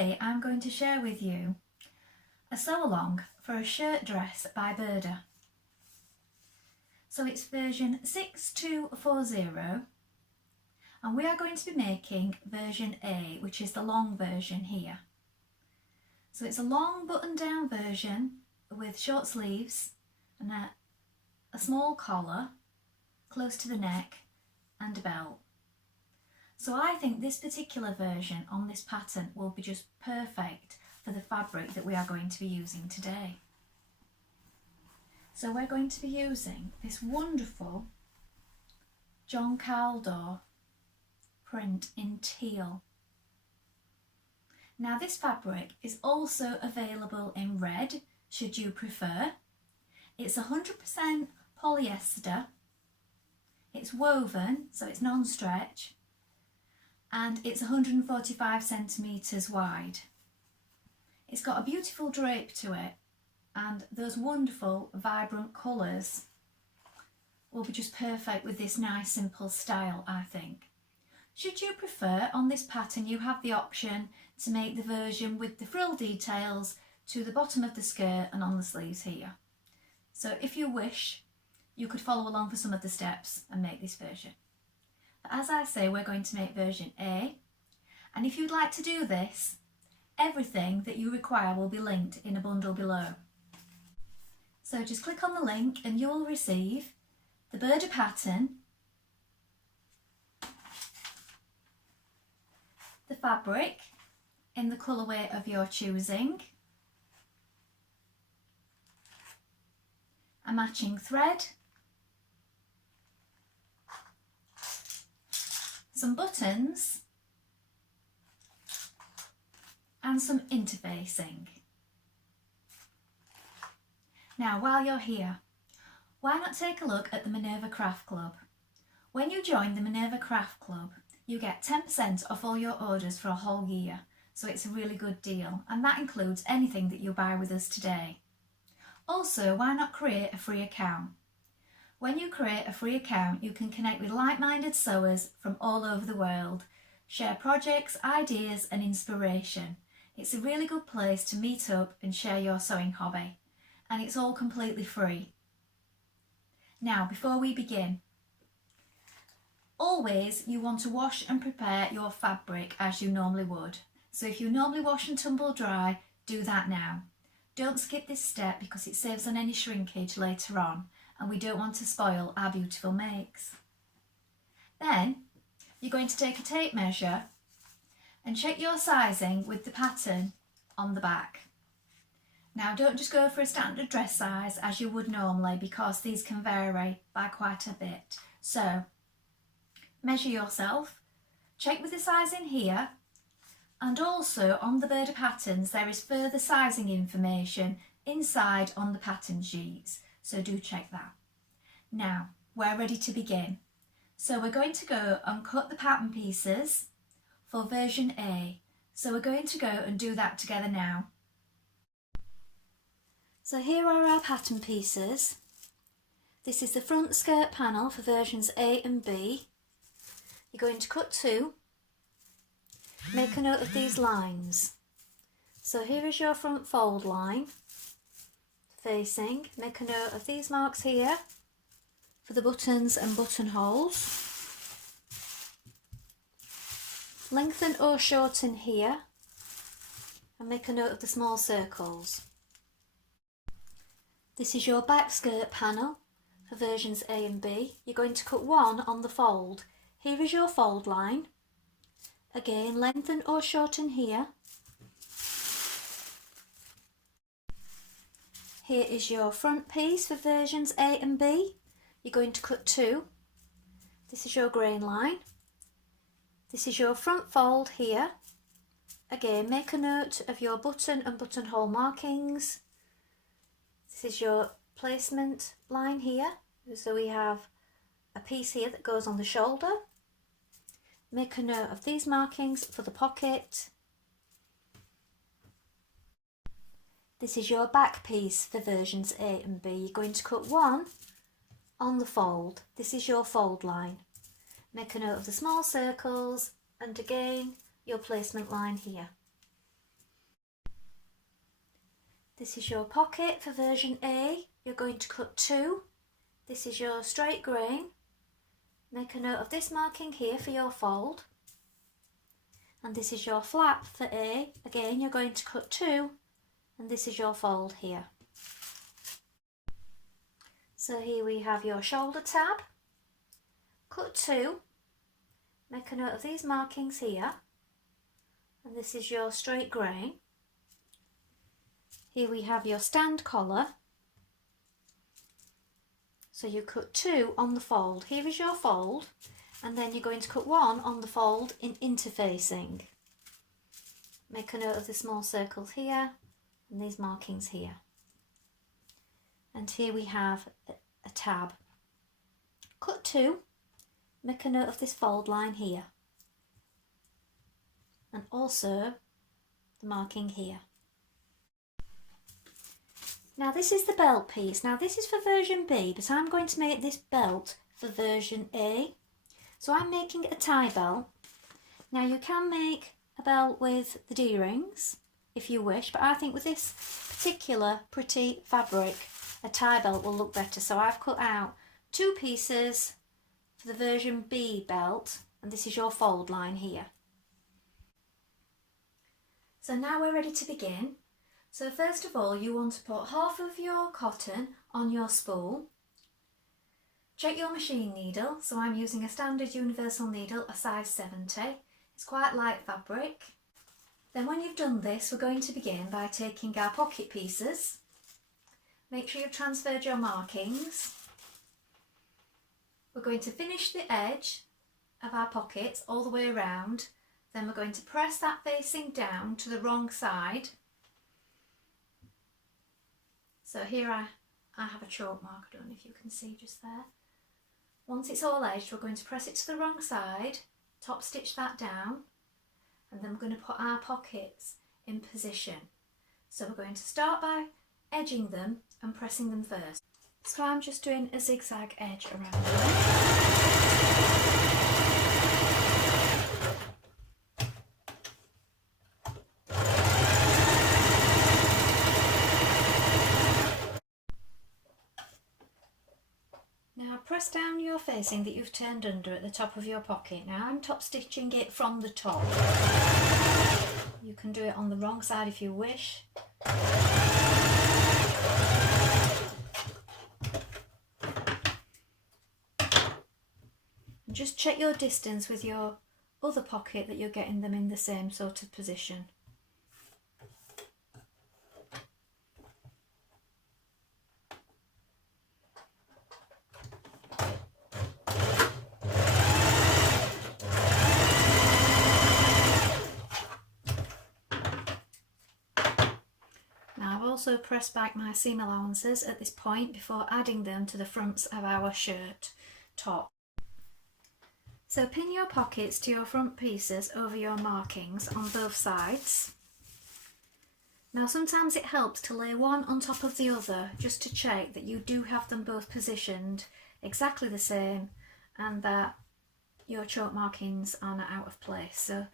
today I'm going to share with you a sew-along for a shirt dress by Burda. So it's version 6240 and we are going to be making version A, which is the long version here. So it's a long button-down version with short sleeves and a small collar close to the neck and a belt. So I think this particular version on this pattern will be just perfect for the fabric that we are going to be using today. So we're going to be using this wonderful John Kaldor print in teal. Now this fabric is also available in red, should you prefer. It's 100% polyester, it's woven, so it's non-stretch, and it's 145 centimetres wide. It's got a beautiful drape to it, and those wonderful vibrant colours will be just perfect with this nice simple style, I think. Should you prefer, on this pattern you have the option to make the version with the frill details to the bottom of the skirt and on the sleeves here. So if you wish, you could follow along for some of the steps and make this version. But as I say, we're going to make version A, and if you'd like to do this, everything that you require will be linked in a bundle below. So just click on the link and you will receive the Burda pattern, the fabric in the colourway of your choosing, a matching thread, some buttons and some interfacing. Now while you're here, why not take a look at the Minerva Craft Club? When you join the Minerva Craft Club, you get 10% off all your orders for a whole year, so it's a really good deal, and that includes anything that you buy with us today. Also, why not create a free account? When you create a free account, you can connect with like-minded sewers from all over the world, share projects, ideas and inspiration. It's a really good place to meet up and share your sewing hobby, and it's all completely free. Now, before we begin, always you want to wash and prepare your fabric as you normally would. So if you normally wash and tumble dry, do that now. Don't skip this step because it saves on any shrinkage later on, and we don't want to spoil our beautiful makes. Then you're going to take a tape measure and check your sizing with the pattern on the back. Now don't just go for a standard dress size as you would normally, because these can vary by quite a bit. So measure yourself, check with the sizing here, and also on the Burda patterns there is further sizing information inside on the pattern sheets, so do check that. Now we're ready to begin. So we're going to go and cut the pattern pieces for version A. So we're going to go and do that together now. So here are our pattern pieces. This is the front skirt panel for versions A and B. You're going to cut two. Make a note of these lines. So here is your front fold line facing. Make a note of these marks here for the buttons and buttonholes. Lengthen or shorten here and make a note of the small circles. This is your back skirt panel for versions A and B. You're going to cut one on the fold. Here is your fold line. Again, lengthen or shorten here. Here is your front piece for versions A and B. You're going to cut two. This is your grain line. This is your front fold here. Again, make a note of your button and buttonhole markings. This is your placement line here. So we have a piece here that goes on the shoulder. Make a note of these markings for the pocket. This is your back piece for versions A and B. You're going to cut one on the fold. This is your fold line. Make a note of the small circles and again your placement line here. This is your pocket for version A. You're going to cut 2. This is your straight grain. Make a note of this marking here for your fold. And this is your flap for A. Again, you're going to cut 2, and this is your fold here. So here we have your shoulder tab. Cut 2. Make a note of these markings here. And this is your straight grain. Here we have your stand collar. So you cut 2 on the fold. Here is your fold, and then you're going to cut 1 on the fold in interfacing. Make a note of the small circles here and these markings here. And here we have a tab. Cut 2, make a note of this fold line here, and also the marking here. Now this is the belt piece. Now this is for version B, but I'm going to make this belt for version A. So I'm making a tie belt. Now you can make a belt with the D-rings if you wish, but I think with this particular pretty fabric, a tie belt will look better. So I've cut out 2 pieces for the version B belt, and this is your fold line here. So now we're ready to begin. So first of all, you want to put half of your cotton on your spool. Check your machine needle. So I'm using a standard universal needle, a size 70. It's quite light fabric. Then when you've done this, we're going to begin by taking our pocket pieces. Make sure you've transferred your markings. We're going to finish the edge of our pockets all the way around. Then we're going to press that facing down to the wrong side. So here I have a chalk mark, I don't know if you can see just there. Once it's all edged, we're going to press it to the wrong side, top stitch that down, and then we're going to put our pockets in position. So we're going to start by edging them and pressing them first. So I'm just doing a zigzag edge around them. Now press down your facing that you've turned under at the top of your pocket. Now I'm top stitching it from the top. You can do it on the wrong side if you wish. And just check your distance with your other pocket that you're getting them in the same sort of position. Also press back my seam allowances at this point before adding them to the fronts of our shirt top. So pin your pockets to your front pieces over your markings on both sides. Now sometimes it helps to lay one on top of the other just to check that you do have them both positioned exactly the same and that your chalk markings are not out of place. So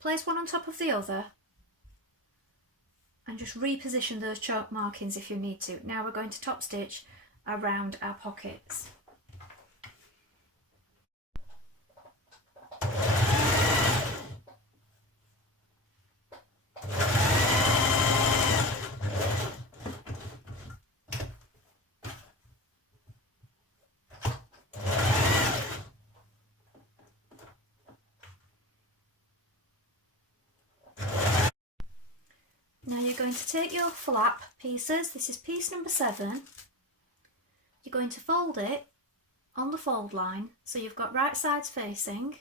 place one on top of the other and just reposition those chalk markings if you need to. Now we're going to top stitch around our pockets. Now you're going to take your flap pieces, this is piece number 7, you're going to fold it on the fold line so you've got right sides facing.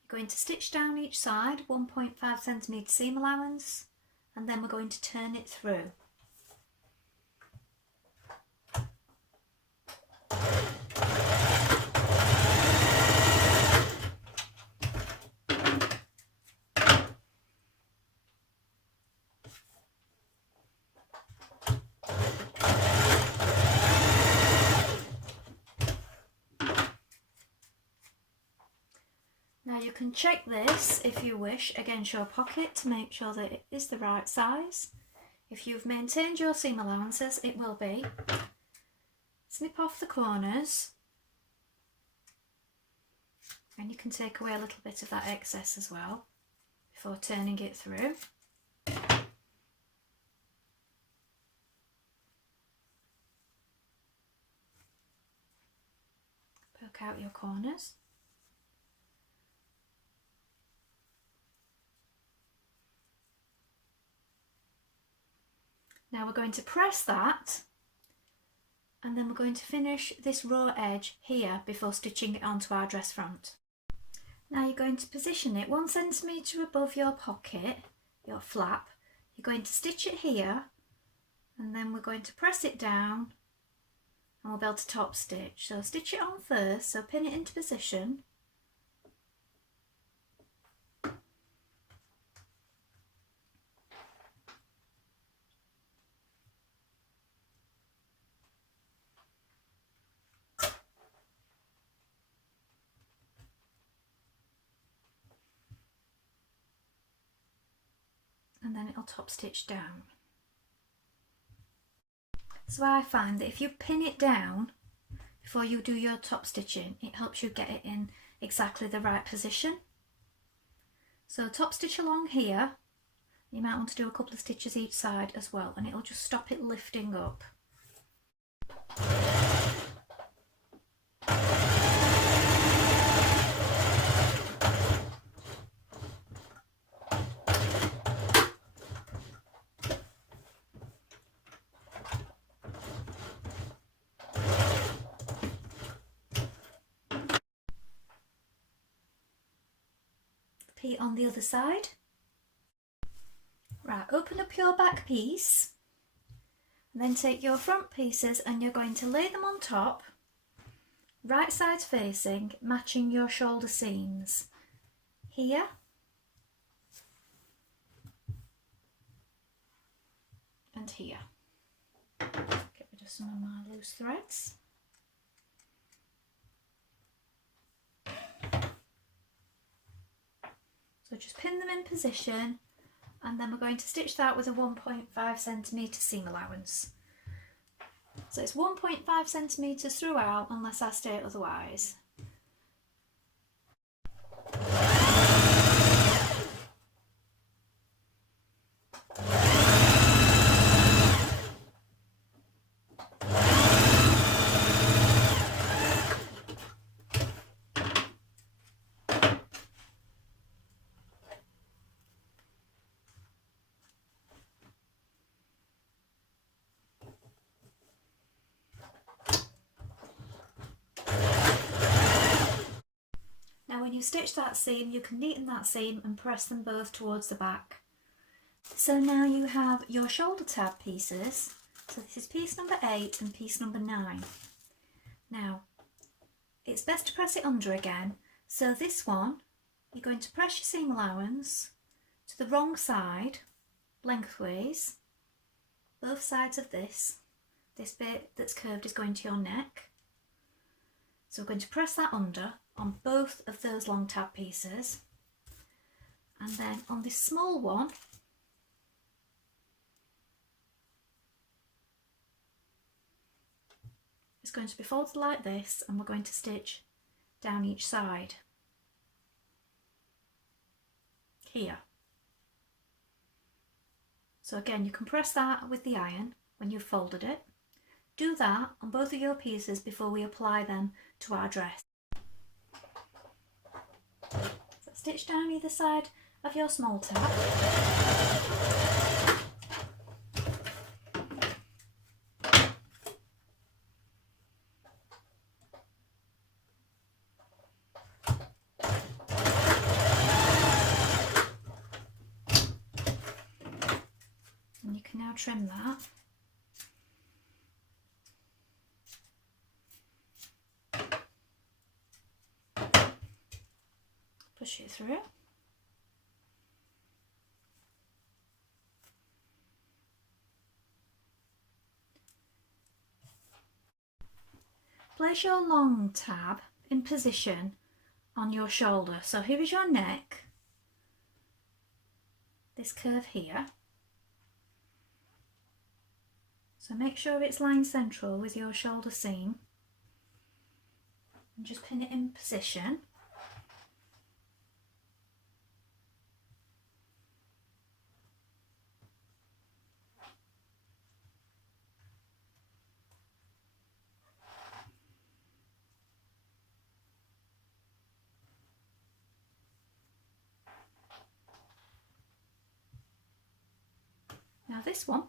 You're going to stitch down each side, 1.5 centimetre seam allowance, and then we're going to turn it through. Now you can check this if you wish against your pocket to make sure that it is the right size. if you've maintained your seam allowances, it will be. Snip off the corners, and you can take away a little bit of that excess as well before turning it through. Poke out your corners. Now we're going to press that, and then we're going to finish this raw edge here before stitching it onto our dress front. Now you're going to position it 1 centimetre above your pocket, your flap. You're going to stitch it here, and then we're going to press it down, and we'll be able to top stitch. So stitch it on first, so pin it into position. And then it'll top stitch down. So I find that if you pin it down before you do your top stitching, it helps you get it in exactly the right position. So top stitch along here. You might want to do a couple of stitches each side as well, and it'll just stop it lifting up. Repeat on the other side. Right, open up your back piece, and then take your front pieces and you're going to lay them on top, right sides facing, matching your shoulder seams. Here, and here. Get rid of some of my loose threads. So just pin them in position, and then we're going to stitch that with a 1.5 centimetre seam allowance. So it's 1.5 centimetres throughout unless I state otherwise. When you stitch that seam, you can neaten that seam and press them both towards the back. So now you have your shoulder tab pieces. So this is piece number 8 and piece number 9. Now, it's best to press it under again. So this one, you're going to press your seam allowance to the wrong side, lengthways, both sides of this. This bit that's curved is going to your neck. So we're going to press that under on both of those long tab pieces, and then on this small one it's going to be folded like this, and we're going to stitch down each side here. So again, you can press that with the iron when you've folded it. Do that on both of your pieces before we apply them to our dress. So stitch down either side of your small tab. And you can now trim that. Push it through. Place your long tab in position on your shoulder. So here is your neck, this curve here. So make sure it's lined central with your shoulder seam and just pin it in position. Now this one,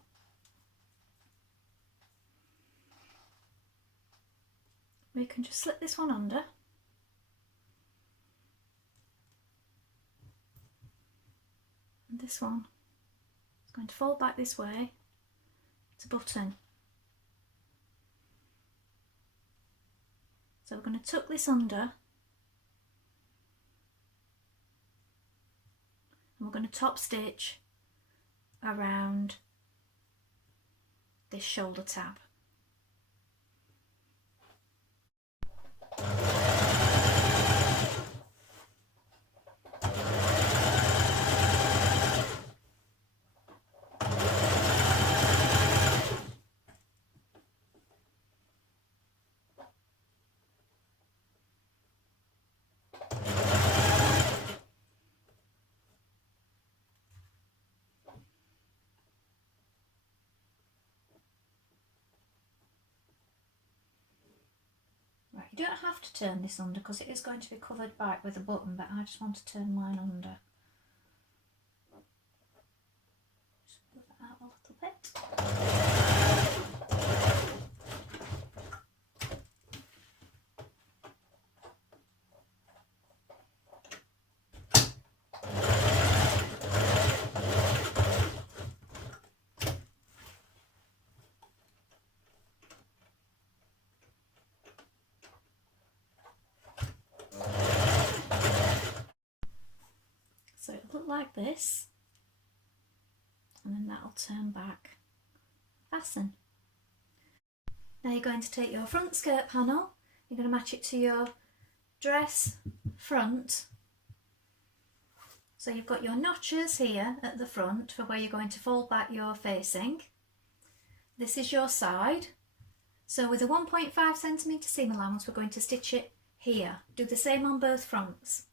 we can just slip this one under and this one is going to fold back this way to button. So we're going to tuck this under and we're going to top stitch around this shoulder tab. Right, you don't have to turn this under because it is going to be covered back with a button, but I just want to turn mine under. Just move it out a little bit. So it'll look like this, and then that'll turn back, fasten. Now you're going to take your front skirt panel, you're going to match it to your dress front. So you've got your notches here at the front for where you're going to fold back your facing. This is your side. So with a 1.5 centimetre seam allowance, we're going to stitch it here. Do the same on both fronts.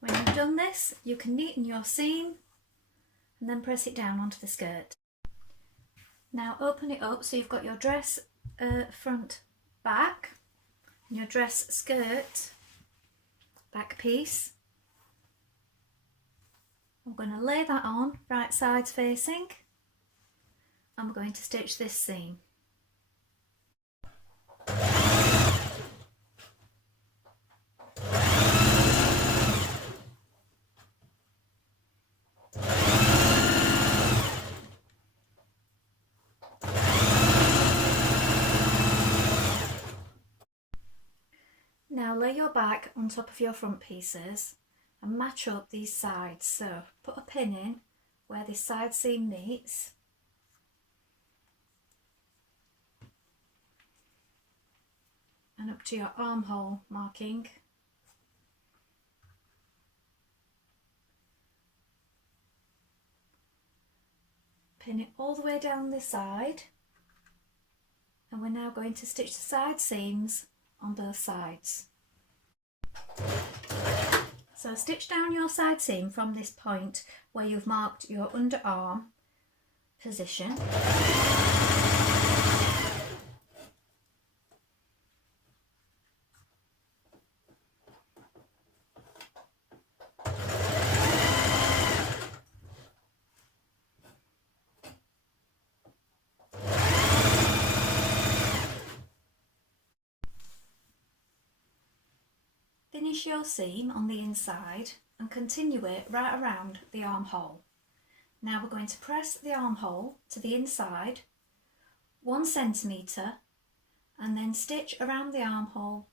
When you've done this, you can neaten your seam and then press it down onto the skirt. Now open it up so you've got your dress front back and your dress skirt back piece. I'm going to lay that on right sides facing and we're going to stitch this seam. Now lay your back on top of your front pieces and match up these sides. So put a pin in where this side seam meets. And up to your armhole marking. Pin it all the way down this side. And we're now going to stitch the side seams on both sides. So stitch down your side seam from this point where you've marked your underarm position. Finish your seam on the inside and continue it right around the armhole. Now we're going to press the armhole to the inside 1 centimetre and then stitch around the armhole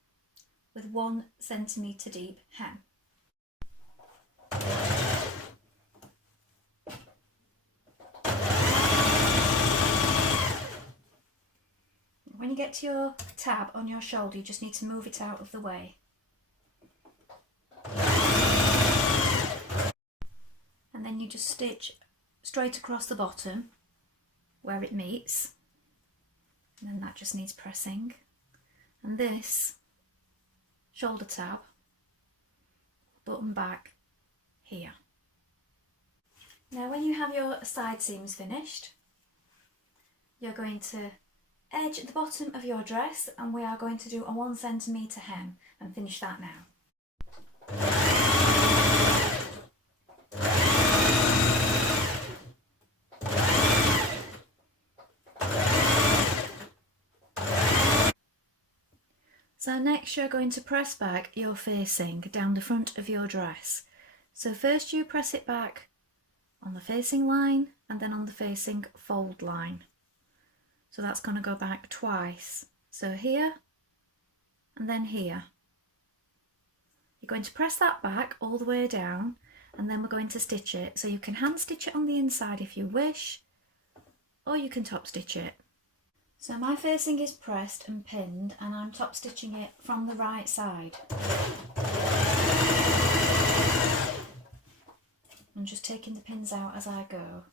with 1 centimetre deep hem. get to your tab on your shoulder, you just need to move it out of the way. And then you just stitch straight across the bottom where it meets. And then that just needs pressing. And this shoulder tab, button back here. Now when you have your side seams finished, you're going to edge the bottom of your dress, and we are going to do a 1 centimetre hem and finish that now. So next you're going to press back your facing down the front of your dress. So first you press it back on the facing line and then on the facing fold line. So that's going to go back twice. So here and then here. You're going to press that back all the way down, and then we're going to stitch it. So you can hand stitch it on the inside if you wish, or you can top stitch it. So my facing is pressed and pinned, and I'm top stitching it from the right side. I'm just taking the pins out as I go.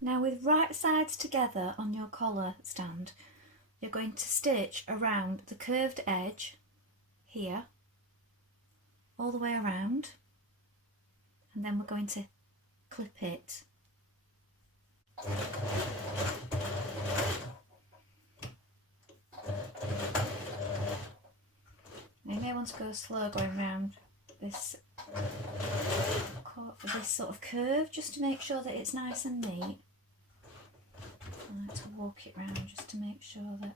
Now with right sides together on your collar stand, you're going to stitch around the curved edge here, all the way around, and then we're going to clip it. You may want to go slow going around this sort of curve, just to make sure that it's nice and neat. I like to walk it round just to make sure that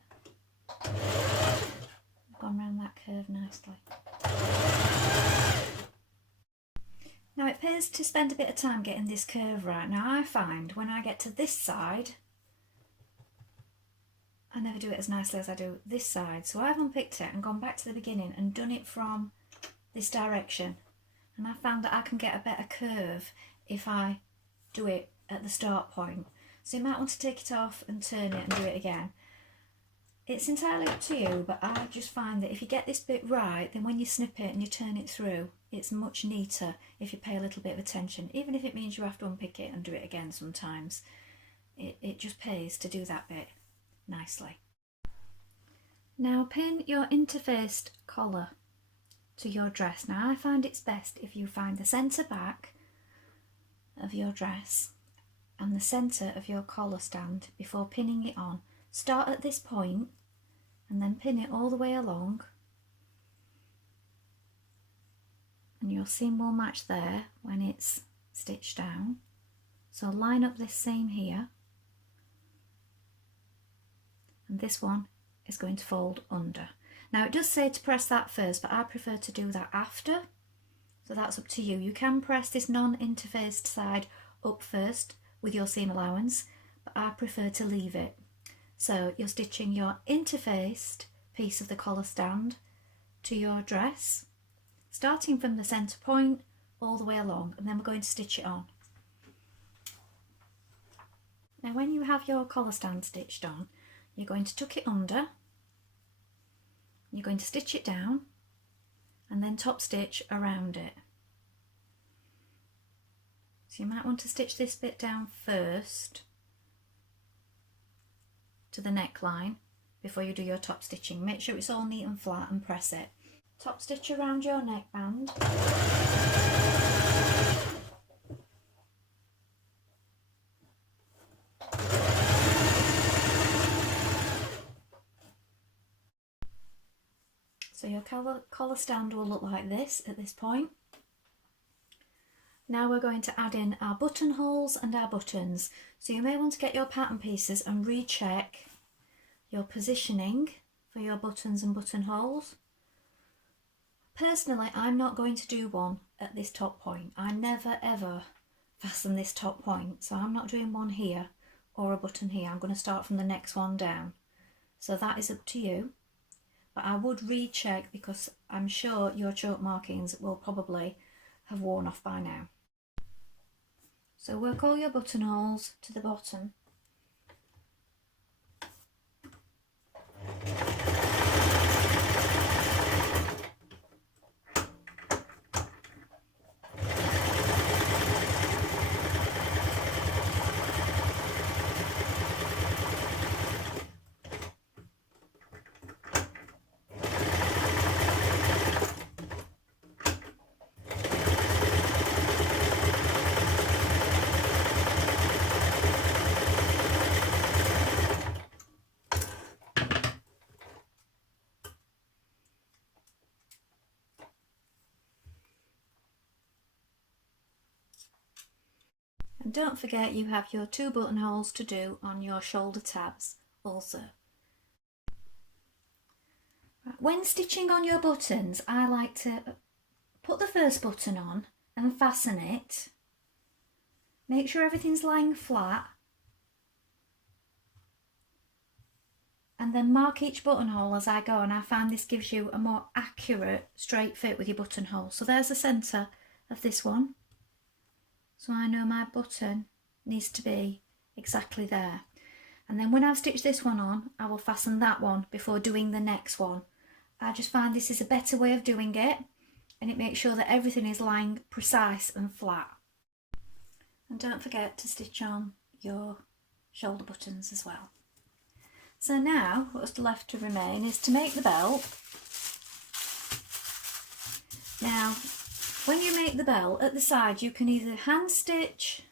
I've gone round that curve nicely. Now it pays to spend a bit of time getting this curve right. Now I find when I get to this side, I never do it as nicely as I do this side. So I've unpicked it and gone back to the beginning and done it from this direction. And I found that I can get a better curve if I do it at the start point. So you might want to take it off and turn it and do it again. It's entirely up to you, but I just find that if you get this bit right, then when you snip it and you turn it through, it's much neater if you pay a little bit of attention, even if it means you have to unpick it and do it again sometimes. It just pays to do that bit nicely. Now pin your interfaced collar to your dress. Now I find it's best if you find the centre back of your dress and the centre of your collar stand before pinning it on. Start at this point and then pin it all the way along, and your seam will match there when it's stitched down. So line up this seam here, and this one is going to fold under. Now it does say to press that first, but I prefer to do that after, so that's up to you. You can press this non-interfaced side up first with your seam allowance, but I prefer to leave it. So you're stitching your interfaced piece of the collar stand to your dress, starting from the centre point all the way along, and then we're going to stitch it on. Now when you have your collar stand stitched on, you're going to tuck it under, you're going to stitch it down and then top stitch around it. So you might want to stitch this bit down first to the neckline before you do your top stitching. Make sure it's all neat and flat and press it. Top stitch around your neckband. So your collar stand will look like this at this point. Now we're going to add in our buttonholes and our buttons. So you may want to get your pattern pieces and recheck your positioning for your buttons and buttonholes. Personally, I'm not going to do one at this top point. I never ever fasten this top point, so I'm not doing one here or a button here. I'm going to start from the next one down. so that is up to you. But I would recheck because I'm sure your choke markings will probably have worn off by now. So work all your buttonholes to the bottom. And don't forget you have your 2 buttonholes to do on your shoulder tabs also. When stitching on your buttons, I like to put the first button on and fasten it. Make sure everything's lying flat. And then mark each buttonhole as I go, and I find this gives you a more accurate straight fit with your buttonhole. So there's the centre of this one. So I know my button needs to be exactly there. And then when I've stitched this one on, I will fasten that one before doing the next one. I just find this is a better way of doing it, and it makes sure that everything is lying precise and flat. And don't forget to stitch on your shoulder buttons as well. So now what's left to remain is to make the belt. Now, when you make the belt, at the side you can either hand stitch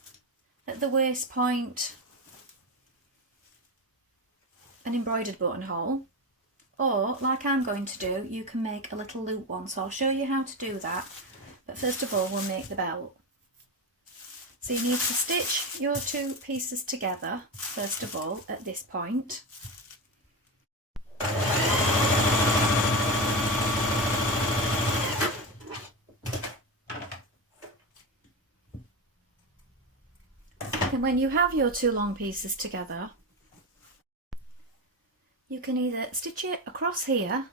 at the waist point an embroidered buttonhole, or like I'm going to do, you can make a little loop one. So I'll show you how to do that, but first of all we'll make the belt. So you need to stitch your 2 pieces together first of all at this point. And when you have your 2 long pieces together, you can either stitch it across here,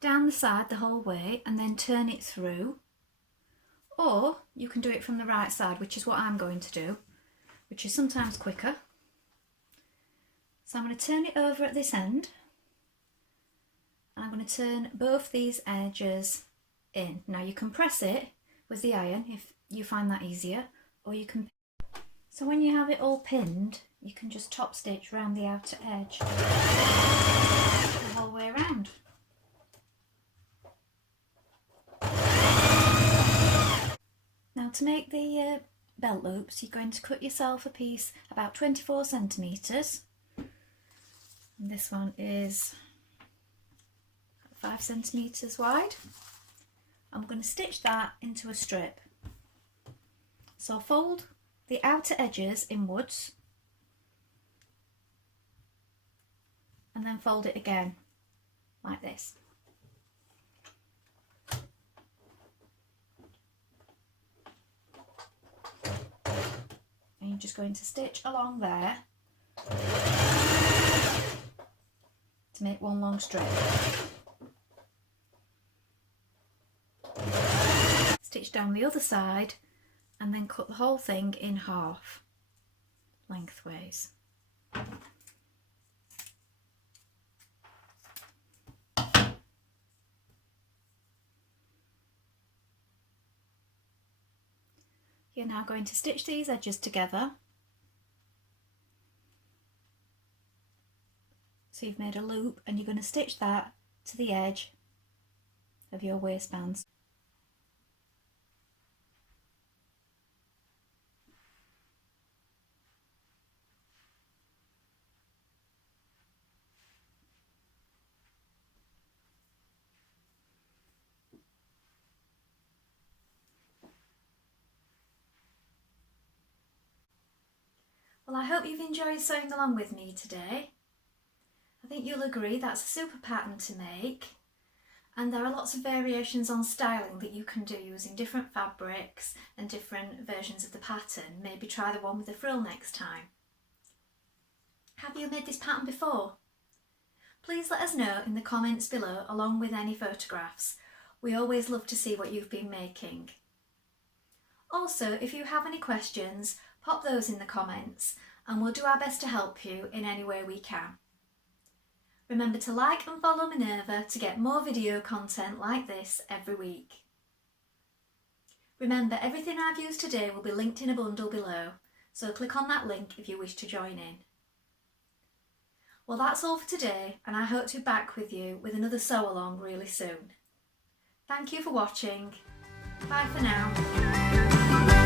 down the side the whole way, and then turn it through, or you can do it from the right side, which is what I'm going to do, which is sometimes quicker. So I'm going to turn it over at this end, and I'm going to turn both these edges in. Now you can press it with the iron if you find that easier, or you can. So when you have it all pinned, you can just top stitch around the outer edge the whole way around. Now to make the belt loops, you're going to cut yourself a piece about 24 centimetres. And this one is 5 centimetres wide. And we're going to stitch that into a strip. So fold the outer edges inwards and then fold it again like this. And you're just going to stitch along there to make one long strip. Stitch down the other side and then cut the whole thing in half lengthways. You're now going to stitch these edges together. So you've made a loop and you're going to stitch that to the edge of your waistbands. Well, I hope you've enjoyed sewing along with me today. I think you'll agree that's a super pattern to make, and there are lots of variations on styling that you can do using different fabrics and different versions of the pattern. Maybe try the one with the frill next time. Have you made this pattern before? Please let us know in the comments below along with any photographs. We always love to see what you've been making. Also, if you have any questions, pop those in the comments and we'll do our best to help you in any way we can. Remember to like and follow Minerva to get more video content like this every week. Remember, everything I've used today will be linked in a bundle below, so click on that link if you wish to join in. Well, that's all for today, and I hope to be back with you with another sew along really soon. Thank you for watching. Bye for now.